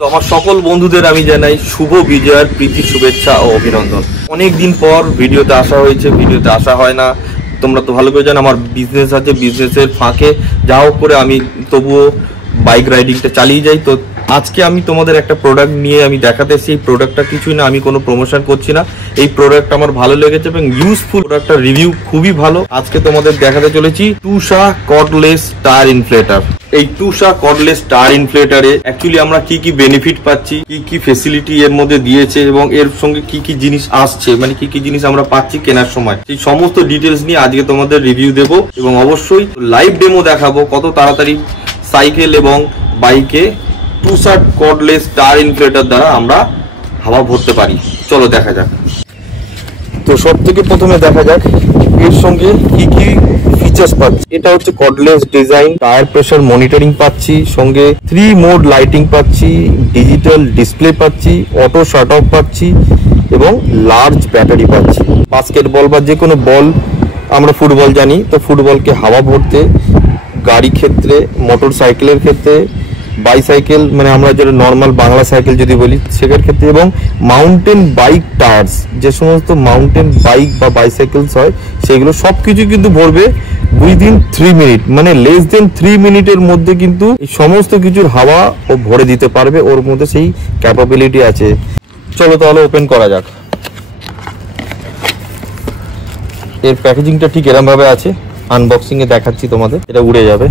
তো আমার সকল বন্ধুদের আমি জানাই শুভ বিজয়ার প্রীতি শুভেচ্ছা ও অভিনন্দন। অনেক দিন পর ভিডিওতে আসা হয়েছে, ভিডিওতে আসা হয় না, তোমরা তো ভালো করে জানো আমার বিজনেস আছে, বিজনেসের ফাঁকে যা হোক করে আমি তবুও বাইক রাইডিংটা চালিয়ে যাই। তো আজকে আমি তোমাদের একটা প্রোডাক্ট নিয়ে আমি দেখাতে এসেছি। এই প্রোডাক্টটা কিছুই না, আমি কোনো প্রমোশন করছি না, এই প্রোডাক্ট আমার ভালো লেগেছে এবং ইউজফুল। প্রোডাক্টটার রিভিউ খুবই ভালো। আজকে তোমাদের দেখাতে চলেছি টুসা কর্ডলেস টায়ার ইনফ্লেটার। এই টুসা কর্ডলেস টায়ার ইনফ্লেটারে অ্যাকচুয়ালি আমরা কি কি বেনিফিট পাচ্ছি, কি কি ফেসিলিটি এর মধ্যে দিয়েছে এবং এর সঙ্গে কি কি জিনিস আসছে, মানে কি কি জিনিস আমরা পাচ্ছি কেনার সময়, সেই সমস্ত ডিটেলস নিয়ে আজকে তোমাদের রিভিউ দেব এবং অবশ্যই লাইভ ডেমো দেখাবো কত তাড়াতাড়ি সাইকেল এবং বাইকে টুসা কর্ডলেস টায়ার ইনফ্লেটার দ্বারা আমরা হাওয়া ভরতে পারি। চলো দেখা যাক। তো সব থেকে প্রথমে দেখা যাক এর সঙ্গে কি কি ফিচার্স পাচ্ছি। এটা হচ্ছে cordless design, tyre pressure monitoring পাচ্ছি, সঙ্গে 3 মোড লাইটিং পাচ্ছি, ডিজিটাল ডিসপ্লে পাচ্ছি, অটো শাট অফ পাচ্ছি এবং লার্জ ব্যাটারি পাচ্ছি। বাস্কেটবল বা যে কোনো বল, আমরা ফুটবল জানি, তো ফুটবলকে হাওয়া ভরতে, গাড়ি ক্ষেত্রে, মোটর সাইকেলের ক্ষেত্রে, বাইসাইকেল মানে আমরা যেটা নর্মাল বাংলা সাইকেল যদি বলি সেটার ক্ষেত্রে, এবং মাউন্টেন বাইক টায়ার্স, যে সমস্ত মাউন্টেন বাইক বা বাইসাইকেলস হয় সেগুলো সব কিছু কিন্তু ভরবে উইদিন 3 মিনিট, মানে লেস দেন 3 মিনিটের মধ্যে কিন্তু এই সমস্ত কিছুর হাওয়া ও ভরে দিতে পারবে। ওর মধ্যে সেই ক্যাপাবিলিটি আছে। চলো তাহলে ওপেন করা যাক। এর প্যাকেজিংটা ঠিক এরকম ভাবে আছে, আনবক্সিং এ দেখাচ্ছি তোমাদের, এটা উড়ে যাবে।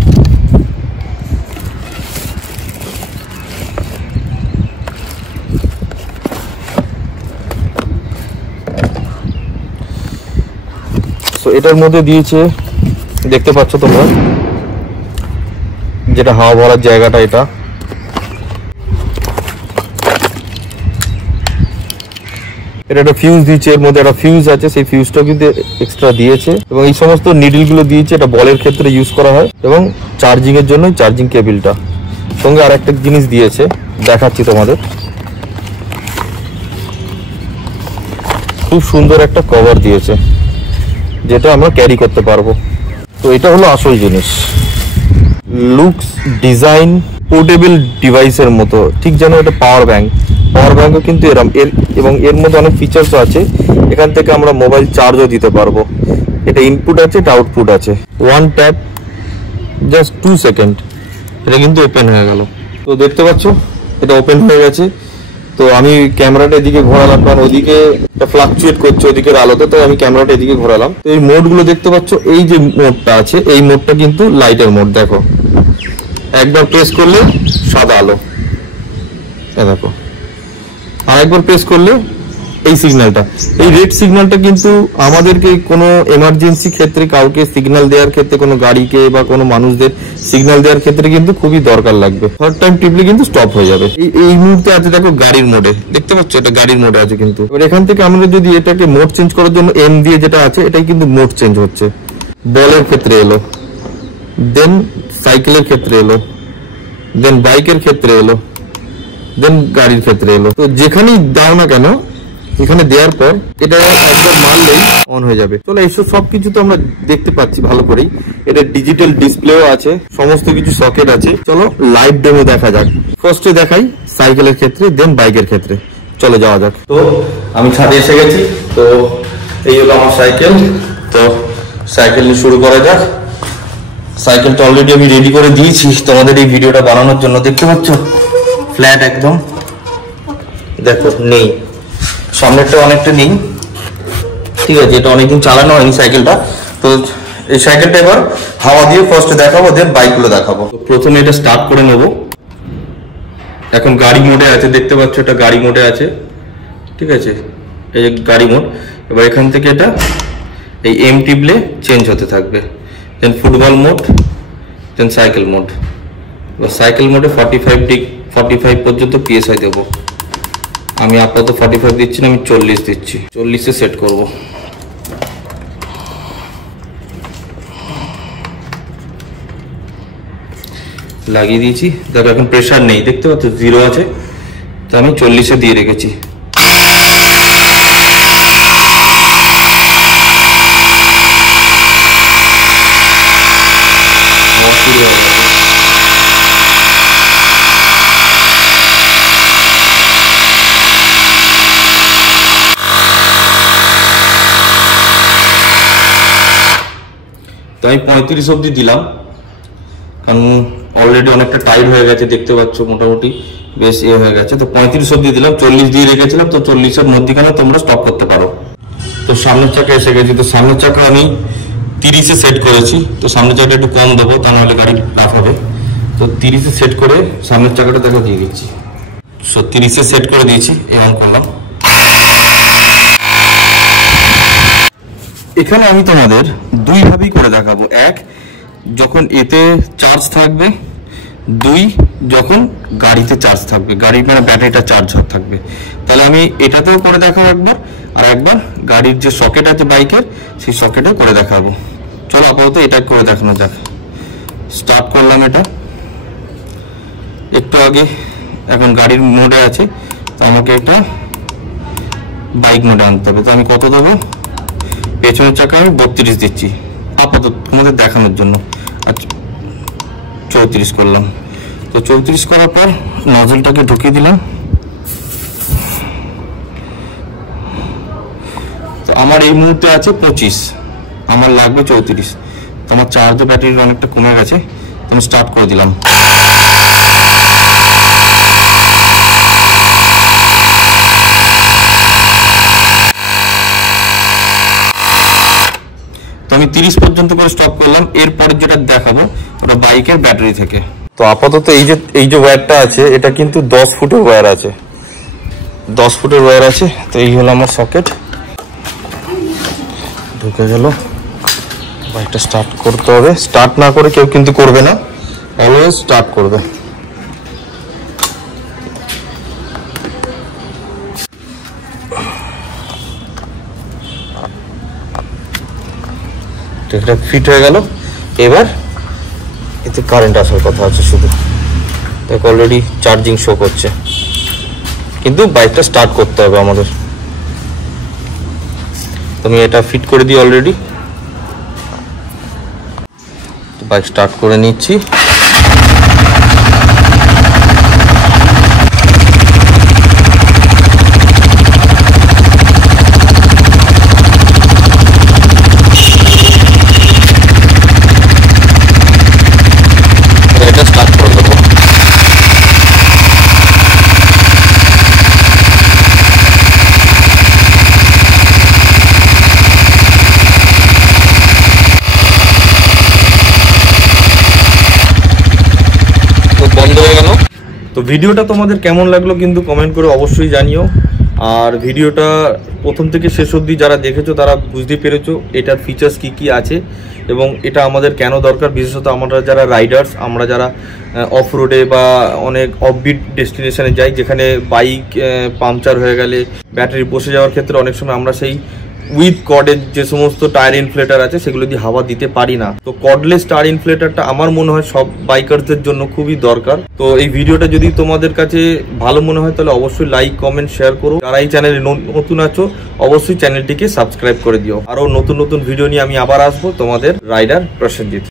তো এটার মধ্যে দিয়েছে, দেখতে পাচ্ছ তোমরা, যেটা হাওয়া ভরার জায়গাটা, এটা একটা ফিউজ দিয়েছে, এর মধ্যে একটা ফিউজ আছে, সেই ফিউজটাও কিন্তু এক্সট্রা দিয়েছে এবং এই সমস্ত নিডল গুলো দিয়েছে, এটা বলের ক্ষেত্রে ইউজ করা হয় এবং চার্জিং এর জন্য চার্জিং কেবিলটা। সঙ্গে আর একটা জিনিস দিয়েছে, দেখাচ্ছি তোমাদের, খুব সুন্দর একটা কভার দিয়েছে যেটা আমরা ক্যারি করতে পারবো। তো এটা হলো আসল জিনিস। লুকস, ডিজাইন পোর্টেবল ডিভাইসের মতো, ঠিক যেন এটা পাওয়ার ব্যাংকও কিন্তু এরম এবং এর মধ্যে অনেক ফিচার্সও আছে। এখান থেকে আমরা মোবাইল চার্জও দিতে পারবো। এটা ইনপুট আছে, এটা আউটপুট আছে। 1 ট্যাপ, জাস্ট 2 সেকেন্ড, এটা কিন্তু ওপেন হয়ে গেল। তো দেখতে পাচ্ছ এটা ওপেন হয়ে গেছে। তো আমি ক্যামেরাটা এদিকে ঘোরালাম, কারণ ওদিকে এটা ফ্লাকচুয়েট করছে ওদিকের আলোতে, তো আমি ক্যামেরাটা এদিকে ঘোরালাম। তো এই মোডগুলো দেখতে পাচ্ছ, এই যে মোডটা আছে এই মোডটা কিন্তু লাইটের মোড। দেখো একবার প্রেস করলে সাদা আলো, দেখো আর একবার প্রেস করলে এই সিগন্যালটা, এই রেড সিগন্যালটা কিন্তু আমাদেরকে কোনো এমার্জেন্সি ক্ষেত্রে, কাউকে সিগন্যাল দেওয়ার ক্ষেত্রে, কোনো গাড়িকে বা কোনো মানুষদের সিগন্যাল দেওয়ার ক্ষেত্রে কিন্তু খুবই দরকার লাগবে। থার্ড টাইম টিপলে কিন্তু স্টপ হয়ে যাবে। এই মুহূর্তে আছে দেখো গাড়ির মোডে, দেখতে পাচ্ছ এটা গাড়ির মোডে আছে। কিন্তু এবার এখান থেকে আমরা যদি এটাকে মোড চেঞ্জ করার জন্য এম দিয়ে যেটা আছে, এটাই কিন্তু মোড চেঞ্জ হচ্ছে। বলের ক্ষেত্রে এলো, দেন সাইকেলের ক্ষেত্রে এলো, দেন বাইকের ক্ষেত্রে এলো, দেন গাড়ির ক্ষেত্রে এলো। তো যেখানেই দাও না কেন, এখানে দেওয়ার পর এটা একবার মারলেই অন হয়ে যাবে। চলো এইসব সবকিছু তো আমরা দেখতে পাচ্ছি ভালো করেই। এটা ডিজিটাল ডিসপ্লেও আছে, সমস্ত কিছু সকেট আছে। চলো লাইভ ডেমো দেখা যাক। ফার্স্টে দেখাই সাইকেলের ক্ষেত্রে, দেন বাইকের ক্ষেত্রে। চলো যাওয়া যাক। তো আমি ছাদে এসে গেছি। তো এই হলো আমার সাইকেল। তো সাইকেল নিয়ে শুরু করা যাক। সাইকেলটা অলরেডি আমি রেডি করে দিয়েছি তোমাদের এই ভিডিওটা বানানোর জন্য। দেখতে পাচ্ছ ফ্ল্যাট একদম, দেখো নেই, সামনেরটা অনেকটা নেই, ঠিক আছে। এটা অনেকদিন চালানো হয়নি সাইকেলটা। তো এই সাইকেলটা এবার হাওয়া দিয়ে ফার্স্টে দেখাবো, দেন বাইকগুলো দেখাবো। তো প্রথমে এটা স্টার্ট করে নেব। এখন গাড়ি মোডে আছে, দেখতে পাচ্ছ এটা গাড়ি মোডে আছে, ঠিক আছে, এই যে গাড়ি মোড। এবার এখান থেকে এটা এই এম টিপলে চেঞ্জ হতে থাকবে, দেন ফুটবল মোড, দেন সাইকেল মোড। এবার সাইকেল মোডে 45 পর্যন্ত PSI দেবো। আমি আপাতত 45 দিচ্ছি না, আমি 40 দিচ্ছি, 40-এ সেট করব। লাগিয়ে দিয়েছি, দেখো এখন প্রেসার নেই, দেখতে পাচ্ছ 0 আছে, তো আমি 40-এ দিয়ে রেখেছি। আমি 35 অবধি দিলাম, কারণ অলরেডি অনেকটা টাইট হয়ে গেছে, দেখতে পাচ্ছ মোটামুটি বেশ হয়ে গেছে। তো 35 অবধি দিলাম, 40 দিয়ে রেখেছিলাম, তো 40-এর মধ্যখানে তোমরা স্টপ করতে পারো। তো সামনের চাকা এসে গেছি, তো সামনের চাকা আমি 30-এ সেট করেছি। তো সামনের চাকাটা একটু কম দেবো, তা নাহলে গাড়ি লাফ হবে। তো 30-এ সেট করে সামনের চাকাটা দেখা দিয়ে দিচ্ছি। 30-এ সেট করে দিয়েছি, অন করলাম। এখানে আমি তোমাদের দুইভাবেই করে দেখাবো, এক যখন এতে চার্জ থাকবে, দুই যখন গাড়িতে চার্জ থাকবে, গাড়ির মানে ব্যাটারিটা চার্জ থাকবে। তাহলে আমি এটাতেও করে দেখাবো একবার, আর একবার গাড়ির যে সকেট আছে বাইকের, সেই সকেটে করে দেখাবো। চলো আপাতত এটা করে দেখানো যাক। স্টার্ট করলাম, এটা একটু আগে, এখন গাড়ির মোডে আছে, তো আমাকে একটা বাইক মোডে আনতে হবে। তো আমি কত দেবো, পেছনের চাকা আমি 32 দিচ্ছি আপাতত তোমাদের দেখানোর জন্য, আচ্ছা 34 করলাম। তো 34 করার পর নজলটাকে ঢুকিয়ে দিলাম। তো আমার এই মুহূর্তে আছে 25, আমার লাগবে 34। তো আমার চার্জ ব্যাটারি অনেকটা কমে গেছে, আমি স্টার্ট করে দিলাম। তো আমি 30 পর্যন্ত করে স্টপ করলাম। এরপরে যেটা দেখাবো ওটা বাইকের ব্যাটারি থেকে। তো আপাতত এই যে ওয়্যারটা আছে, এটা কিন্তু 10 ফুটের ওয়্যার আছে, 10 ফুটের ওয়্যার আছে। তো এই হলো আমার সকেট, ঢুকে গেল। বাইকটা স্টার্ট করতে হবে, স্টার্ট না করে কেউ কিন্তু করবে না, অলওয়েজ স্টার্ট করবে। এটা ফিট হয়ে গেল। এবার এতে কারেন্ট আসার কথা আছে শুধু, দেখো অলরেডি চার্জিং শো করছে, কিন্তু বাইকটা স্টার্ট করতে হবে আমাদের। আমি এটা ফিট করে দিই অলরেডি, বাইক স্টার্ট করে নিচ্ছি। তো ভিডিওটা তোমাদের কেমন লাগলো কিন্তু কমেন্ট করে অবশ্যই জানিও। আর ভিডিওটা প্রথম থেকে শেষ অবধি যারা দেখেছো তারা বুঝতে পেরেছো এটার ফিচার্স কি আছে এবং এটা আমাদের কেন দরকার। বিশেষত আমরা যারা রাইডার্স, আমরা যারা অফ রোডে বা অনেক অফবিট ডেস্টিনেশনে যাই, যেখানে বাইক পাংচার হয়ে গেলে ব্যাটারি বসে যাওয়ার ক্ষেত্রে অনেক সময় আমরা সেই উইথ কর্ডের যে সমস্ত টায়ার ইনফ্লেটার আছে সেগুলো দিয়ে হাওয়া দিতে পারি না। তো কর্ডলেস টায়ার ইনফ্লেটারটা আমার মনে হয় সব বাইকারদের জন্য খুবই দরকার। তো এই ভিডিওটা যদি তোমাদের কাছে ভালো মনে হয় তাহলে অবশ্যই লাইক, কমেন্ট, শেয়ার করো। যারা এই চ্যানেলে নতুন আছো অবশ্যই চ্যানেলটিকে সাবস্ক্রাইব করে দিও। আরো নতুন নতুন ভিডিও নিয়ে আমি আবার আসবো, তোমাদের রাইডার প্রসেনজিৎ।